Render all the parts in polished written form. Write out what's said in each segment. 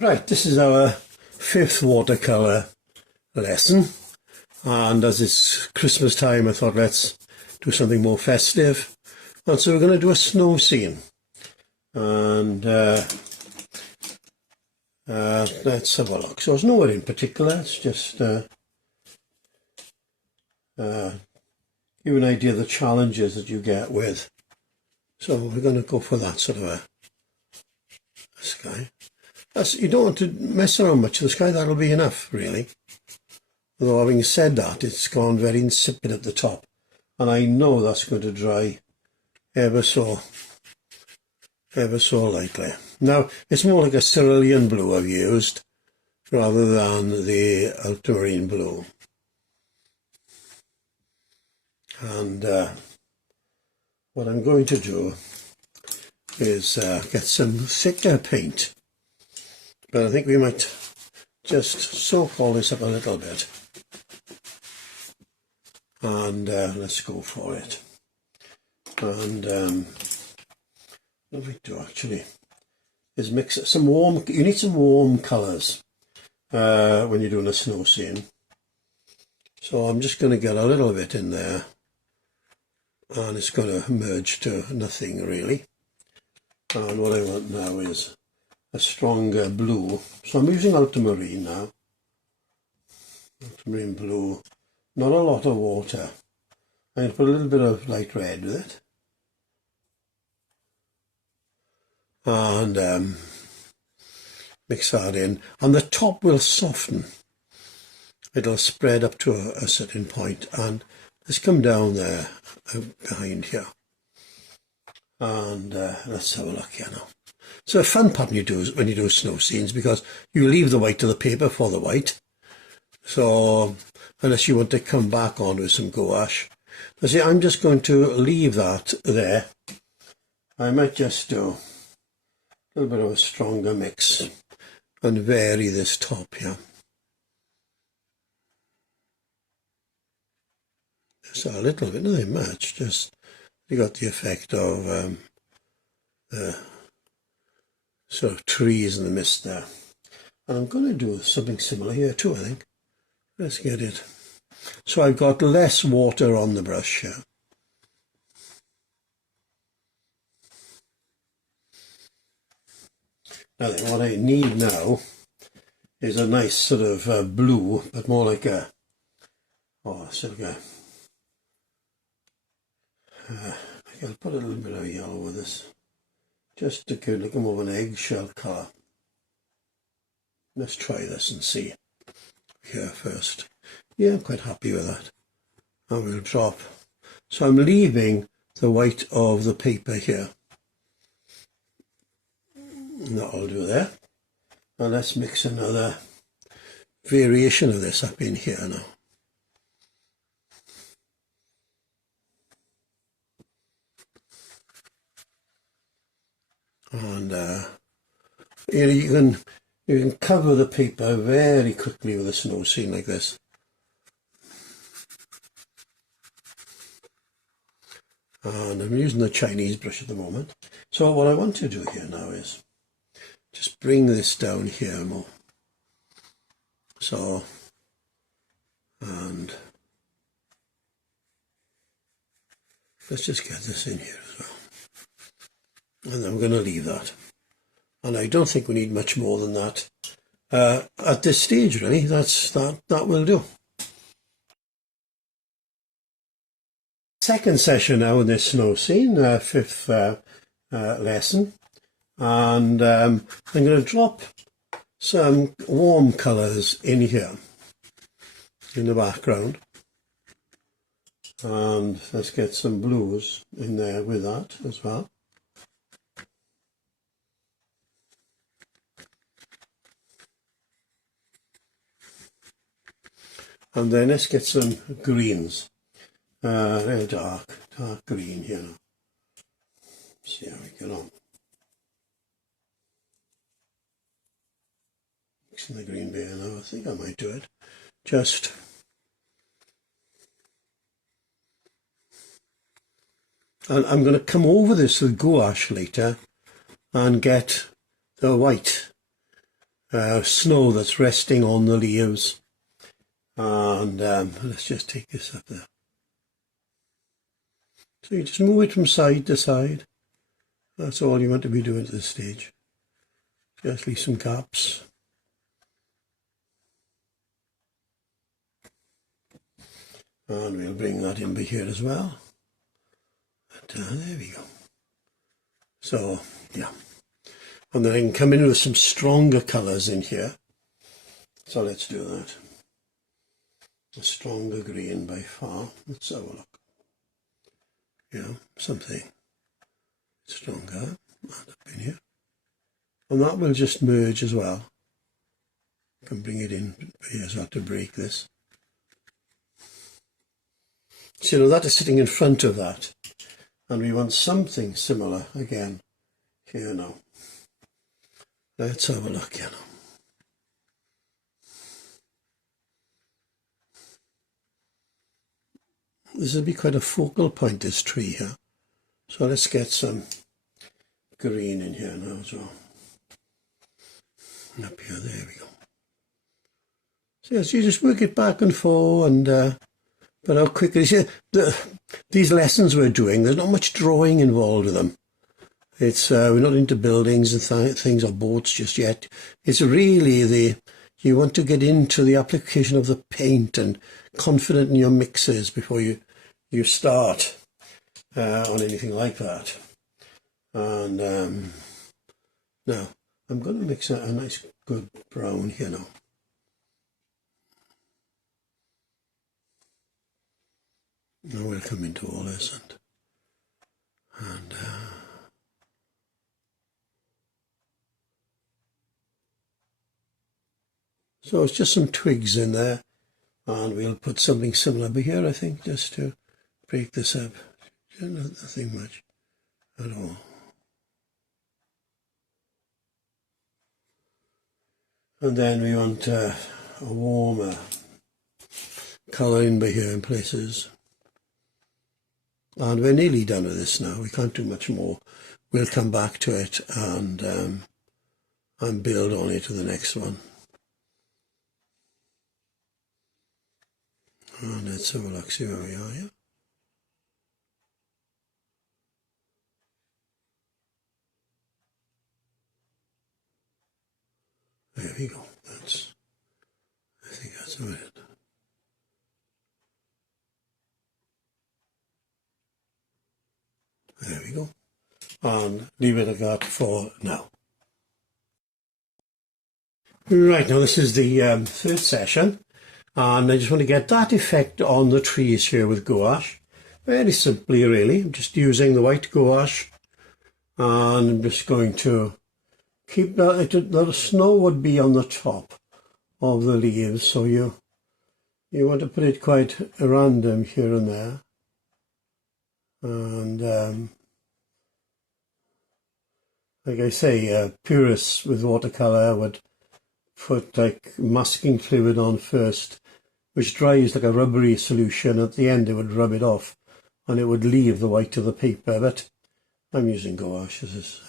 Right, this is our fifth watercolour lesson, and as it's Christmas time I thought let's do something more festive, and so we're going to do a snow scene. And let's have a look. So it's nowhere in particular, it's just give you an idea of the challenges that you get with. So we're going to go for that sort of a sky. You don't want to mess around much with the sky, that'll be enough really. Although having said that, it's gone very insipid at the top, and I know that's going to dry ever so lightly. Now it's more like a cerulean blue I've used rather than the ultramarine blue. And what I'm going to do is get some thicker paint. But I think we might just soak all this up a little bit. And let's go for it. And what we do actually is mix some warm, you need some warm colours when you're doing a snow scene. So I'm just going to get a little bit in there, and it's going to merge to nothing really. And what I want now is a stronger blue, so I'm using ultramarine now. Ultramarine blue, not a lot of water. I'm going to put a little bit of light red with it, and mix that in, and the top will soften. It'll spread up to a certain point, and let's come down there behind here, and let's have a look here now. So a fun pattern you do when you do snow scenes, because you leave the white to the paper for the white. So unless you want to come back on with some gouache. Now see, I'm just going to leave that there. I might just do a little bit of a stronger mix and vary this top here. Just a little bit, nothing much, just you got the effect of the sort of trees in the mist there. And I'm going to do something similar here too, I think. Let's get it. So I've got less water on the brush here. Now then, what I need now is a nice sort of blue, but more like a, sort of a, I'll put a little bit of yellow with this, just to give like more of an eggshell colour. Let's try this and see here first. Yeah, I'm quite happy with that. And we'll drop. So I'm leaving the white of the paper here. That'll do there. And let's mix another variation of this up in here now. And you can cover the paper very quickly with a snow scene like this. And I'm using the Chinese brush at the moment. So what I want to do here now is just bring this down here more. So, and let's just get this in here as well. And then we're going to leave that. And I don't think we need much more than that at this stage really. That will do. Second session now in this snow scene, fifth lesson, and I'm going to drop some warm colours in here in the background, and let's get some blues in there with that as well. And then let's get some greens, very dark green here. See how we get on. Mixing the green beer now, I think I might do it. Just and I'm going to come over this with gouache later and get the white snow that's resting on the leaves. And let's just take this up there. So you just move it from side to side. That's all you want to be doing at this stage. Just leave some gaps. And we'll bring that in by here as well. But, there we go. So, yeah. And then I can come in with some stronger colours in here. So let's do that. A stronger green by far. Let's have a look. Yeah, something stronger. Up in here. And that will just merge as well. Can bring it in here so I have to break this. So you know, that is sitting in front of that. And we want something similar again here now. Let's have a look here now. This will be quite a focal point, this tree here. So let's get some green in here now as well. And up here, there we go. So yes, you just work it back and forth, and but how quickly. These lessons we're doing, there's not much drawing involved with them. It's we're not into buildings and things or boats just yet. It's really you want to get into the application of the paint and confident in your mixes before you start on anything like that. And now I'm going to mix a nice good brown here now. Now we'll come into all this and so it's just some twigs in there, and we'll put something similar by here, I think, just to break this up. Nothing much at all. And then we want a warmer colour in by here in places. And we're nearly done with this now. We can't do much more. We'll come back to it and build on it to the next one. And let's have a look, see where we are here. There we go. I think that's about it. There we go. And leave it like that for now. Right, now this is the third session. And I just want to get that effect on the trees here with gouache. Very simply, really. I'm just using the white gouache. And I'm just going to keep that. The snow would be on the top of the leaves. So you want to put it quite random here and there. And like I say, purists with watercolour would put like masking fluid on first, which dries like a rubbery solution. At the end it would rub it off and it would leave the white of the paper, but I'm using gouache. This is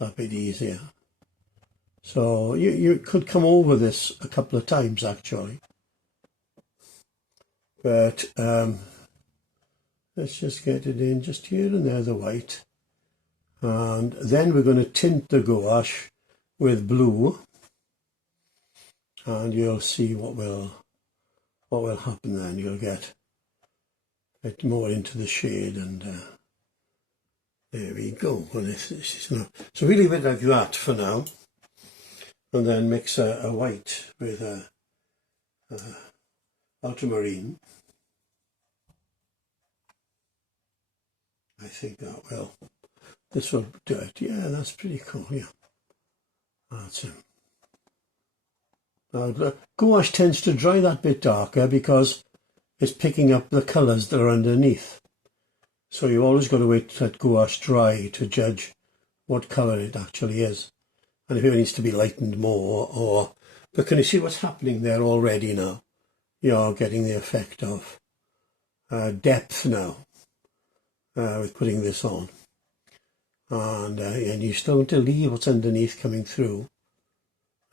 a bit easier. So you could come over this a couple of times actually, but let's just get it in just here and there, the white. And then we're going to tint the gouache with blue, and you'll see what will happen then. You'll get it more into the shade, and there we go. Well, this is now. So we leave it like that for now, and then mix a white with a ultramarine. I think that will. This will do it. Yeah, that's pretty cool. Yeah, that's it. Now, gouache tends to dry that bit darker because it's picking up the colours that are underneath. So you've always got to wait to let gouache dry to judge what colour it actually is, and if it needs to be lightened more. But can you see what's happening there already now? You're getting the effect of depth now with putting this on. And you still want to leave what's underneath coming through,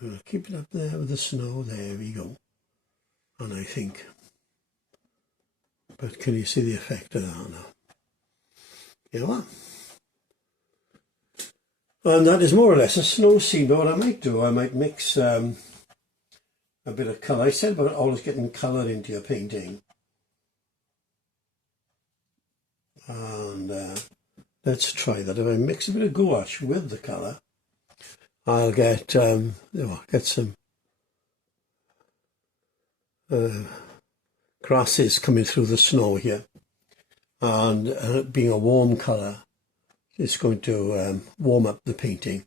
I'm going to keep it up there with the snow. There we go. And I think, but can you see the effect of that now? You know what? And that is more or less a snow scene. But what I might do, I might mix a bit of colour. I said about always getting colour into your painting. And let's try that. If I mix a bit of gouache with the colour, I'll get some grasses coming through the snow here, and being a warm colour, it's going to warm up the painting.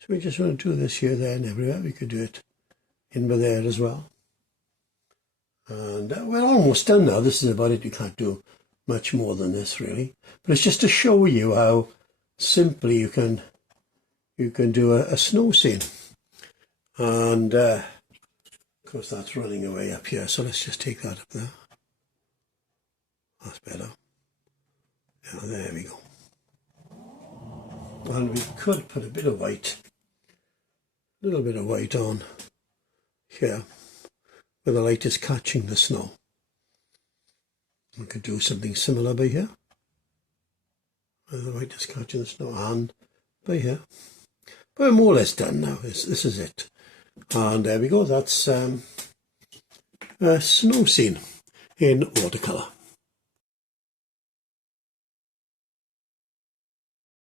So we just want to do this here, there and everywhere. We could do it in by there as well. And we're almost done now. This is about it. We can't do much more than this really, but it's just to show you how simply you can do a snow scene. And of course that's running away up here, so let's just take that up there. That's better. Yeah, there we go. And we could put a bit of white, a little bit of white on here, where the light is catching the snow. We could do something similar by here, where the light is catching the snow, and by here. But we're more or less done now. This is it. And there we go. That's a snow scene in watercolour.